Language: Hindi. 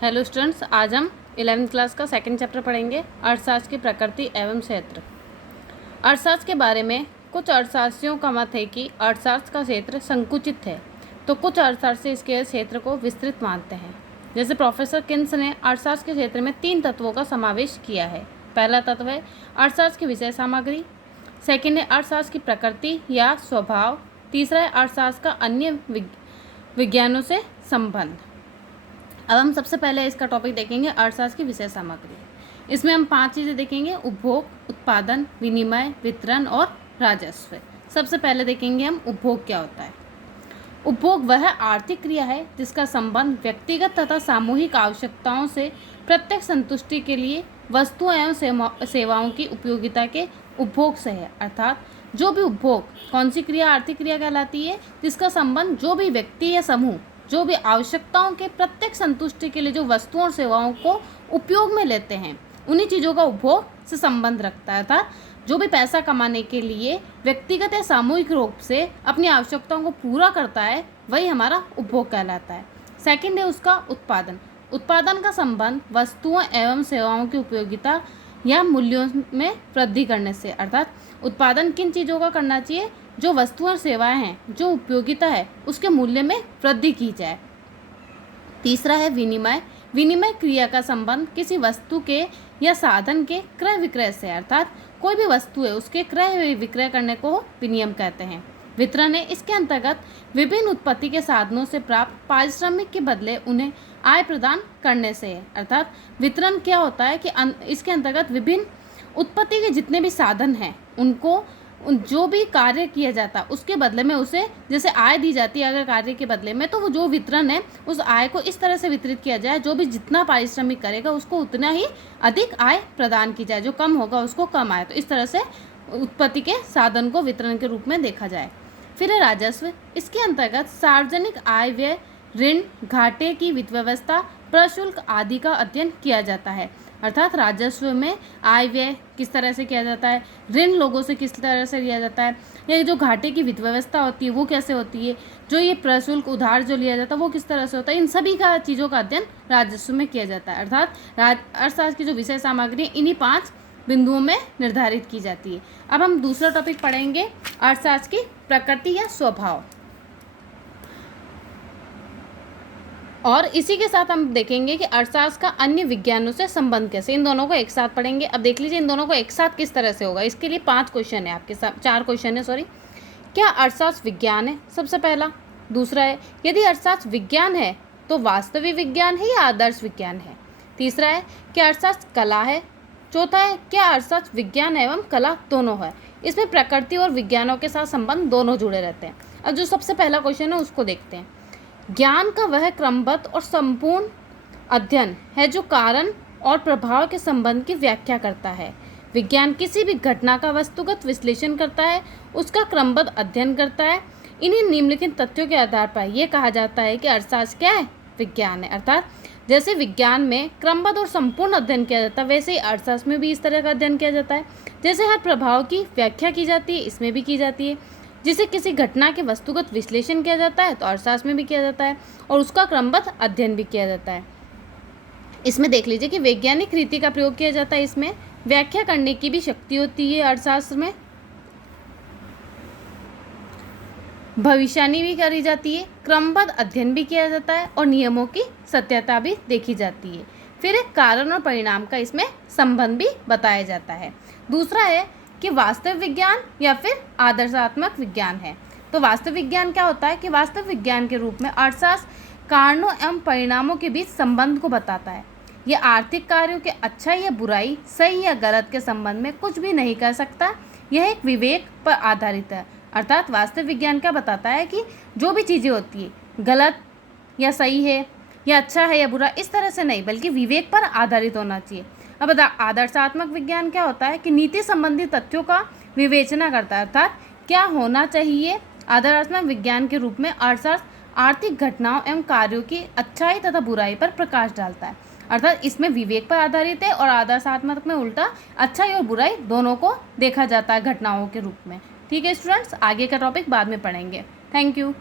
हेलो स्टूडेंट्स, आज हम 11वीं क्लास का सेकंड चैप्टर पढ़ेंगे, अर्थशास्त्र की प्रकृति एवं क्षेत्र। अर्थशास्त्र के बारे में कुछ अर्थशास्त्रियों का मत है कि अर्थशास्त्र का क्षेत्र संकुचित है, तो कुछ अर्थशास्त्री इसके क्षेत्र को विस्तृत मानते हैं। जैसे प्रोफेसर किन्स ने अर्थशास्त्र के क्षेत्र में 3 तत्वों का समावेश किया है। पहला तत्व है अर्थशास्त्र की विषय सामग्री, सेकेंड है अर्थशास्त्र की प्रकृति या स्वभाव, तीसरा है अर्थशास्त्र का अन्य विज्ञानों से संबंध। अब हम सबसे पहले इसका टॉपिक देखेंगे अर्थशास्त्र की विषय सामग्री। इसमें हम 5 चीज़ें देखेंगे: उपभोग, उत्पादन, विनिमय, वितरण और राजस्व। सबसे पहले देखेंगे हम उपभोग क्या होता है। उपभोग वह आर्थिक क्रिया है जिसका संबंध व्यक्तिगत तथा सामूहिक आवश्यकताओं से प्रत्यक्ष संतुष्टि के लिए वस्तुओं एवं सेवाओं की उपयोगिता के उपभोग से है। अर्थात जो भी उपभोग, कौन सी क्रिया आर्थिक क्रिया कहलाती है, जिसका संबंध जो भी व्यक्ति या समूह जो भी आवश्यकताओं के प्रत्यक्ष संतुष्टि के लिए जो वस्तुओं और सेवाओं को उपयोग में लेते हैं, उन्हीं चीज़ों का उपभोग से संबंध रखता है। अर्थात जो भी पैसा कमाने के लिए व्यक्तिगत या सामूहिक रूप से अपनी आवश्यकताओं को पूरा करता है, वही हमारा उपभोग कहलाता है। सेकंड है उसका उत्पादन। उत्पादन का संबंध वस्तुओं एवं सेवाओं की उपयोगिता या मूल्यों में वृद्धि करने से। अर्थात उत्पादन किन चीज़ों का करना चाहिए? जो वस्तुएं और सेवाएं हैं, जो उपयोगिता है, उसके मूल्य में वृद्धि की जाए। तीसरा है विनिमय। विनिमय क्रिया का संबंध किसी वस्तु के या साधन के क्रय विक्रय से। अर्थात कोई भी वस्तु है, उसके क्रय विक्रय करने को विनिमय कहते हैं। वितरण है, इसके अंतर्गत विभिन्न उत्पत्ति के साधनों से प्राप्त पारिश्रमिक के बदले उन्हें आय प्रदान करने से है। अर्थात वितरण क्या होता है कि इसके अंतर्गत विभिन्न उत्पत्ति के जितने भी साधन हैं, उनको जो भी कार्य किया जाता है उसके बदले में उसे जैसे आय दी जाती है अगर कार्य के बदले में, तो वो जो वितरण है उस आय को इस तरह से वितरित किया जाए, जो भी जितना पारिश्रमिक करेगा उसको उतना ही अधिक आय प्रदान की जाए, जो कम होगा उसको कम आय। तो इस तरह से उत्पत्ति के साधन को वितरण के रूप में देखा जाए। फिर है राजस्व। इसके अंतर्गत सार्वजनिक आय, व्यय, ऋण, घाटे की वित्त व्यवस्था, प्रशुल्क आदि का अध्ययन किया जाता है। अर्थात राजस्व में आय व्यय किस तरह से किया जाता है, ऋण लोगों से किस तरह से लिया जाता है, या जो घाटे की वित्त व्यवस्था होती है वो कैसे होती है, जो ये प्रशुल्क उधार जो लिया जाता है वो किस तरह से होता है, इन सभी का चीज़ों का अध्ययन राजस्व में किया जाता है। अर्थात अर्थशास्त्र की जो विषय सामग्री है इन्हीं 5 बिंदुओं में निर्धारित की जाती है। अब हम दूसरा टॉपिक पढ़ेंगे अर्थशास्त्र की प्रकृति या स्वभाव, और इसी के साथ हम देखेंगे कि अर्थशास्त्र का अन्य विज्ञानों से संबंध कैसे। इन दोनों को एक साथ पढ़ेंगे। अब देख लीजिए इन दोनों को एक साथ किस तरह से होगा। इसके लिए 5 क्वेश्चन है आपके साथ, 4 क्वेश्चन है सॉरी। क्या अर्थशास्त्र विज्ञान है? सबसे पहला। दूसरा है यदि अर्थशास्त्र विज्ञान है तो वास्तविक विज्ञान है या आदर्श विज्ञान है? तीसरा है क्या अर्थशास्त्र कला है? चौथा है क्या अर्थशास्त्र विज्ञान एवं कला दोनों है? इसमें प्रकृति और विज्ञानों के साथ संबंध दोनों जुड़े रहते हैं। अब जो सबसे पहला क्वेश्चन है उसको देखते हैं। ज्ञान का वह क्रमबद्ध और संपूर्ण अध्ययन है जो कारण और प्रभाव के संबंध की व्याख्या करता है। विज्ञान किसी भी घटना का वस्तुगत विश्लेषण करता है, उसका क्रमबद्ध अध्ययन करता है। इन्हीं निम्नलिखित तथ्यों के आधार पर यह कहा जाता है कि अर्थशास्त्र क्या है? विज्ञान है। अर्थात जैसे विज्ञान में क्रमबद्ध और संपूर्ण अध्ययन किया जाता है, वैसे ही अर्थशास्त्र में भी इस तरह का अध्ययन किया जाता है। जैसे हर प्रभाव की व्याख्या की जाती है, इसमें भी की जाती है। जिसे किसी घटना के वस्तुगत विश्लेषण किया जाता है तो अर्थशास्त्र में भी किया जाता है, और उसका क्रमबद्ध अध्ययन भी किया जाता है। इसमें देख लीजिए कि वैज्ञानिक रीति का प्रयोग किया जाता है, इसमें व्याख्या करने की भी शक्ति होती है। अर्थशास्त्र में भविष्यवाणी भी करी जाती है, क्रमबद्ध अध्ययन भी किया जाता है, और नियमों की सत्यता भी देखी जाती है। फिर एक कारण और परिणाम का इसमें संबंध भी बताया जाता है। दूसरा है कि वास्तविक विज्ञान या फिर आदर्शात्मक विज्ञान है। तो वास्तविक विज्ञान क्या होता है कि वास्तविक विज्ञान के रूप में अर्थशास्त्र कारणों एवं परिणामों के बीच संबंध को बताता है। यह आर्थिक कार्यों के अच्छाई या बुराई, सही या गलत के संबंध में कुछ भी नहीं कर सकता। यह एक विवेक पर आधारित है। अर्थात वास्तविक विज्ञान क्या बताता है कि जो भी चीज़ें होती है गलत या सही है या अच्छा है या बुरा, इस तरह से नहीं, बल्कि विवेक पर आधारित होना चाहिए। अब आदर्शात्मक विज्ञान क्या होता है कि नीति संबंधी तथ्यों का विवेचना करता है। अर्थात क्या होना चाहिए। आदर्शात्मक विज्ञान के रूप में अर्थशास्त्र आर्थिक घटनाओं एवं कार्यों की अच्छाई तथा बुराई पर प्रकाश डालता है। अर्थात इसमें विवेक पर आधारित है, और आदर्शात्मक में उल्टा अच्छाई और बुराई दोनों को देखा जाता है घटनाओं के रूप में। ठीक है स्टूडेंट्स, आगे का टॉपिक बाद में पढ़ेंगे। Thank you.